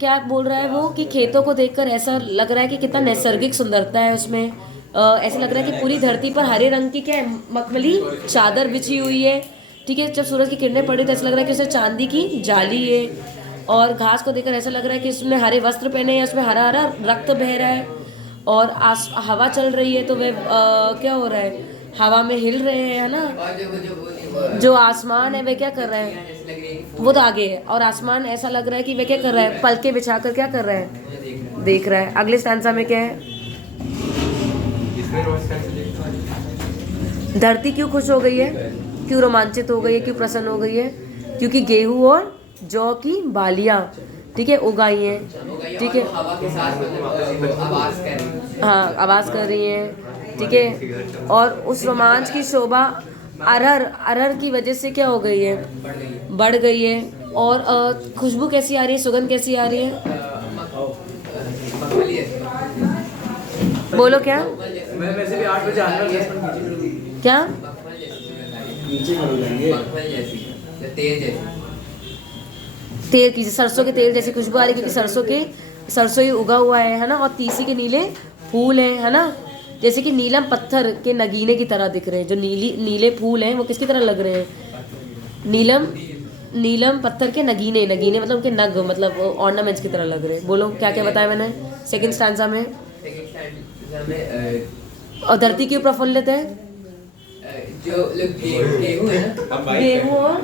क्या बोल रहा है वो कि खेतों को देखकर ऐसा लग रहा है कि कितना नैसर्गिक सुंदरता है उसमें। ऐसा लग रहा है कि पूरी धरती पर हरे रंग की क्या है, मखमली चादर बिछी हुई है। ठीक है, जब सूरज की किरणें पड़ी तो ऐसा लग रहा है कि उसमें चांदी की जाली है। और घास को देखकर ऐसा लग रहा है कि उसमें हरे वस्त्र पहने हैं, उसमें हरा हरा रक्त बह रहा है। और हवा चल रही है तो वे क्या हो रहा है, हवा में हिल रहे हैं, है ना। जो आसमान है वे क्या कर रहा है, वो तो आगे है। और आसमान ऐसा लग रहा है कि वे क्या कर रहा है, पलके बिछाकर क्या कर रहा है, देख रहा है। अगले स्टैंजा में क्या है, धरती क्यों खुश हो गई है, क्यों रोमांचित हो गई है, क्यों प्रसन्न हो गई है, क्योंकि गेहूं और जौ की बालियां, ठीक है, उगाई हैं। ठीक है, हाँ आवाज कर रही हैं। ठीक है, और उस रोमांच की शोभा अरहर अरहर की वजह से क्या हो गई है, बढ़ गई है। और खुशबू कैसी आ रही है, सुगंध कैसी आ रही है, बोलो क्या। मैं वैसे भी 8 बजे आना है। क्या नीचे खड़े हो जाएंगे। तेल की, सरसों के तेल जैसी खुशबू आ रही है, क्योंकि सरसों ही उगा हुआ है ना। और तीसी के नीले फूल हैं, है ना, जैसे कि नीलम पत्थर के नगीने की तरह दिख रहे हैं। जो नीले फूल हैं वो किसकी तरह लग रहे हैं, नीलम नीलम पत्थर के नगीने, नगीने मतलब उनके नग, मतलब ऑर्नामेंट्स की तरह लग रहे हैं। बोलो क्या क्या बताया मैंने सेकंड स्टैंजा में। और धरती क्यों प्रफुल्लित है, जो गेहूं है ना, गेहूं और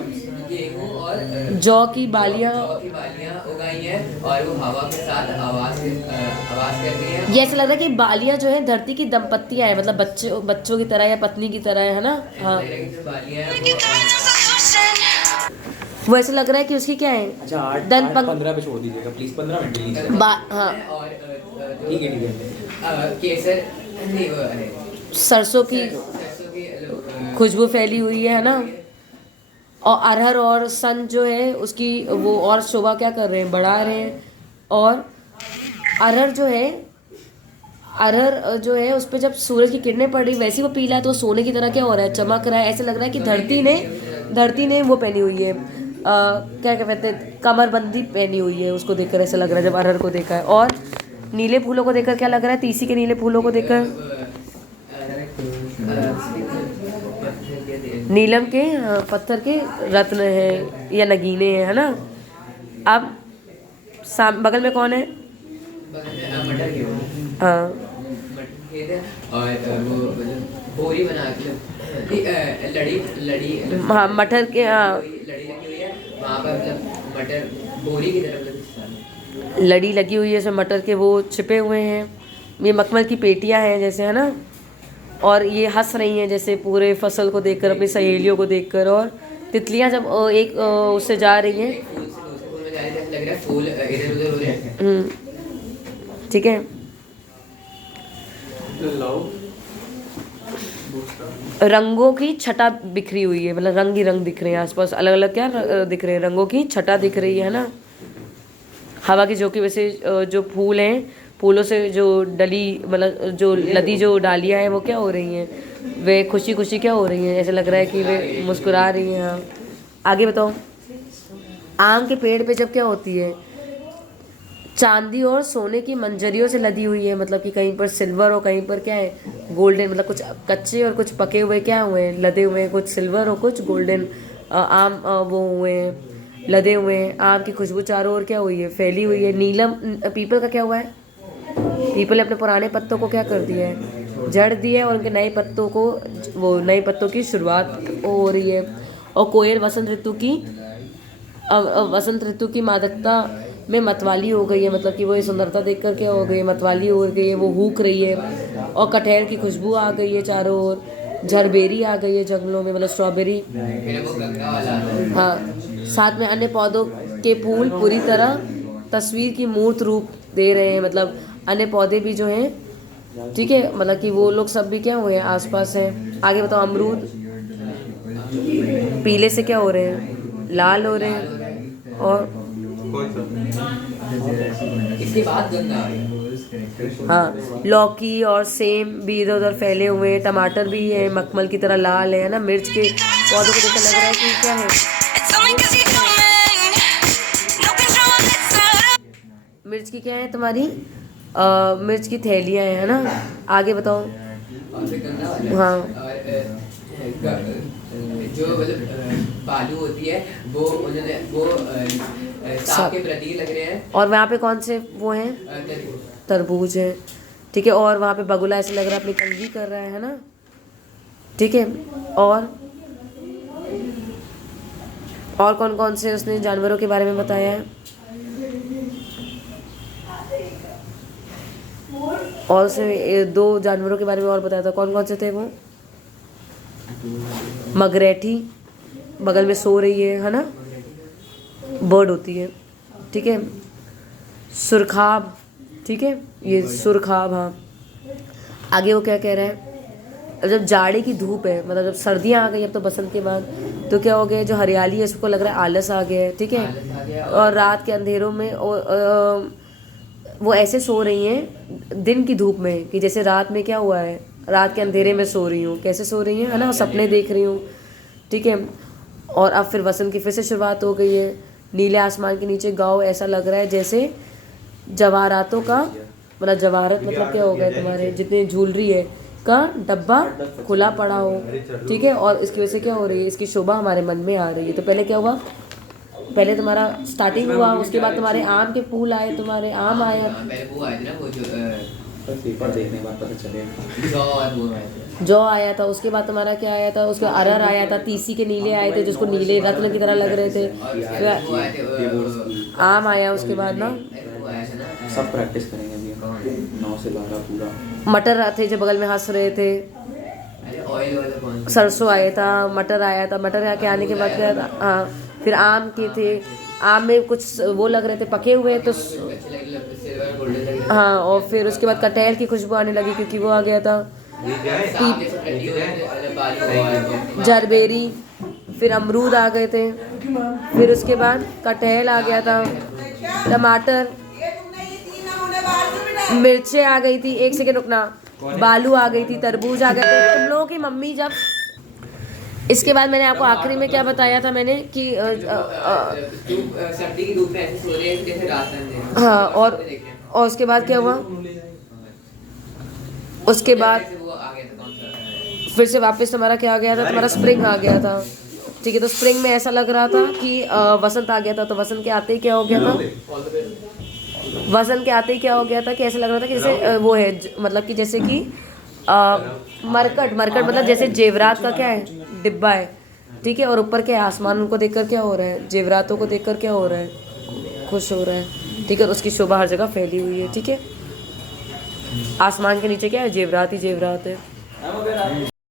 जौ की बालियां उगाई हैं और वो हवा के साथ आवाज कर रही है। ये ऐसा लग रहा है कि बालियां जो है धरती की दंपत्तियां हैं, मतलब बच्चों की तरह या पत्नी की तरह है ना। हाँ, वो ऐसा लग रहा है कि उसकी क्या है, अच्छा 8:15 पे छोड़ दीजिएगा प्लीज, 15 मिनट लीजिए। हाँ ठीक है ठीक है। केसर नहीं वो अरे सरसों की खुशबू फैली हुई है ना। और अरहर और सन जो है उसकी वो और शोभा क्या कर रहे हैं, बढ़ा रहे हैं। और अरहर जो है उस पर जब सूरज की किरणें पड़ रही वैसे वो पीला है, तो सोने की तरह क्या हो रहा है, चमक रहा है। ऐसे लग रहा है कि धरती ने वो पहनी हुई है, क्या कहते हैं, कमरबंदी पहनी हुई है। उसको देखकर ऐसा लग रहा है जब अरहर को देखा है। और नीले फूलों को देखकर क्या लग रहा है, तीसी के नीले फूलों को देखकर नीलम के पत्थर के रत्न है या नगीने हैं, है ना। अब बगल में कौन है, हाँ और वो बोरी बना के लड़ी हाँ मटर के, हाँ लड़ी लगी हुई है वहाँ पर, मतलब मटर बोरी की तरफ लड़ी लगी हुई है, इसमें मटर के वो छिपे हुए हैं। ये मखमल की पेटियां हैं जैसे, है ना। और ये हंस रही हैं जैसे पूरे फसल को देखकर, अपनी सहेलियों को देखकर। और तितलियां जब एक उससे जा रही हैं, लग रहा है फूल इधर उधर हो रहे हैं। ठीक है। रंगों की छटा बिखरी हुई है, मतलब रंग ही रंग दिख रहे हैं आसपास, अलग अलग क्या दिख रहे हैं, रंगों की छटा दिख रही है ना। हवा की झोंके वैसे जो फूल हैं, फूलों से जो डली, मतलब जो लदी जो डालियां हैं वो क्या हो रही हैं, वे खुशी खुशी क्या हो रही हैं, ऐसा लग रहा है कि वे मुस्कुरा रही हैं। हाँ आगे बताओ। आम के पेड़ पे जब क्या होती है, चांदी और सोने की मंजरियों से लदी हुई है, मतलब कि कहीं पर सिल्वर और कहीं पर क्या है, गोल्डन, मतलब कुछ कच्चे और कुछ पके हुए क्या हुए हैं, लदे हुए हैं, कुछ सिल्वर और कुछ गोल्डन आम वो हुए हैं, लदे हुए हैं। आम की खुशबू चारों ओर क्या हुई है, फैली हुई है। नीलम पीपल का क्या हुआ है, पीपल ने अपने पुराने पत्तों को क्या कर दिया है, जड़ दिया है, और उनके नए पत्तों को, वो नए पत्तों की शुरुआत हो रही है। और कोयल वसंत ऋतु की मादकता में मतवाली हो गई है, मतलब कि वो ये सुंदरता देखकर क्या हो गई है, मतवाली हो गई है, वो हूक रही है। और कटहल की खुशबू आ गई है चारों ओर, झरबेरी आ गई है जंगलों में, मतलब स्ट्रॉबेरी। हाँ, साथ में अन्य पौधों के फूल पूरी तरह तस्वीर की मूर्त रूप दे रहे हैं, मतलब अन्य पौधे भी जो हैं, ठीक है, मतलब कि वो लोग सब भी क्या हुए हैं, आसपास हैं। आगे बताओ। अमरूद पीले से क्या हो रहे हैं, लाल हो रहे हैं। और इसके बाद गंगा आ रही हाँ, लौकी और सेम भी इधर उधर फैले हुए हैं, टमाटर भी है मखमल की तरह लाल है ना। मिर्च के पौधों को देखकर लग रहा है कि क्या है, मिर्च की क्या है तुम्हारी मिर्च की थैलियाँ हैं, है ना। आगे बताओ। और फिर गंगा वाला हाँ। और जो मतलब बालू होती है वो उन्होंने वो सांप के प्रतीक लग रहे हैं। और वहाँ पे कौन से वो हैं, तरबूज। तरबूज है, ठीक है। और वहाँ पे बगुला ऐसे लग रहा है अपनी कंघी कर रहा है ना, ठीक है। और कौन कौन से उसने जानवरों के बारे में बताया है, और उसने 2 जानवरों के बारे में और बताया था, कौन कौन से थे वो। मगरैठी बगल में सो रही है ना, बर्ड होती है, ठीक है। सुरखाब, ठीक है, ये सुरखाब, हाँ। आगे वो क्या कह रहा है, अब जब जाड़े की धूप है, मतलब जब सर्दियाँ आ गई अब तो बसंत के बाद, तो क्या हो गया, जो हरियाली है उसको लग रहा है आलस आ गया है, ठीक है। और रात के अंधेरों में वो ऐसे सो रही हैं दिन की धूप में कि जैसे रात में क्या हुआ है, रात के अंधेरे में सो रही हूँ, कैसे सो रही हैं, है ना, सपने देख रही हूँ, ठीक है। और अब फिर वसंत की फिर से शुरुआत हो गई है। नीले आसमान के नीचे गाँव ऐसा लग रहा है जैसे जवाहरातों का, मतलब जवाहरत मतलब क्या हो गया तुम्हारे जितने ज्वेलरी है का डब्बा खुला पड़ा हो, ठीक है। और इसकी वजह से क्या हो रही है, इसकी शोभा हमारे मन में आ रही है। तो पहले क्या हुआ, पहले तुम्हारा स्टार्टिंग हुआ, उसके बाद तुम्हारे आम के फूल आए, तुम्हारे आम आए, पहले वो आए थे ना, वो जो पेपर देखने के बाद पता चले जौ और वो आए थे। जौ आया था, उसके बाद तुम्हारा क्या आया था, उसके अरहर आया था, तीसी के नीले आए थे जिसको नीले रत्न की तरह लग रहे थे, और फिर वो आए थे आम आया उसके बाद ना, वो आया था ना सब प्रैक्टिस करेंगे अभी 9 से 12 पूरा। मटर थे जो बगल में हंस रहे थे, अरे ऑयल वाला कौन सा? सरसों आया था, मटर आया था, मटर के आने के बाद क्या था, हाँ। फिर आम के थे, आम में कुछ वो लग रहे थे पके हुए, तो अच्छे लगे, सिल्वर गोल्डन लगे। हाँ। और फिर उसके बाद कटहल की खुशबू आने लगी क्योंकि वो आ गया था, सांप जैसे प्रतीक हो रहे थे, अरे बालू जरबेरी, फिर अमरूद आ गए थे, फिर उसके बाद कटहल आ गया था, टमाटर, मिर्चें आ गई थी, 1 सेकेंड रुकना, बालू आ गई थी, तरबूज आ गए थे। तुम लोगों की मम्मी जब, इसके बाद मैंने आपको आखिरी में क्या बताया था मैंने कि सर्दी की धूप में ऐसे सो रहे हैं जैसे रात में। हाँ। और उसके बाद क्या हुआ, उसके बाद वो आ गया था कौन सा? फिर से वापस तुम्हारा क्या आ गया था, तुम्हारा स्प्रिंग आ गया था, ठीक है। तो स्प्रिंग में ऐसा लग रहा था कि वसंत आ गया था। तो वसंत के आते ही क्या हो गया था, वसंत के आते ही क्या हो गया था कि ऐसा लग रहा था कि जैसे वो है मतलब कि जैसे कि मरकट मतलब जैसे जेवरात का क्या है, डिब्बा है, ठीक है। और ऊपर क्या है, आसमान, उनको देखकर क्या हो रहा है, जेवरातों को देखकर क्या हो रहा है, खुश हो रहा है, ठीक है। उसकी शोभा हर जगह फैली हुई है, ठीक है। आसमान के नीचे क्या है, जेवरात ही जेवरात है।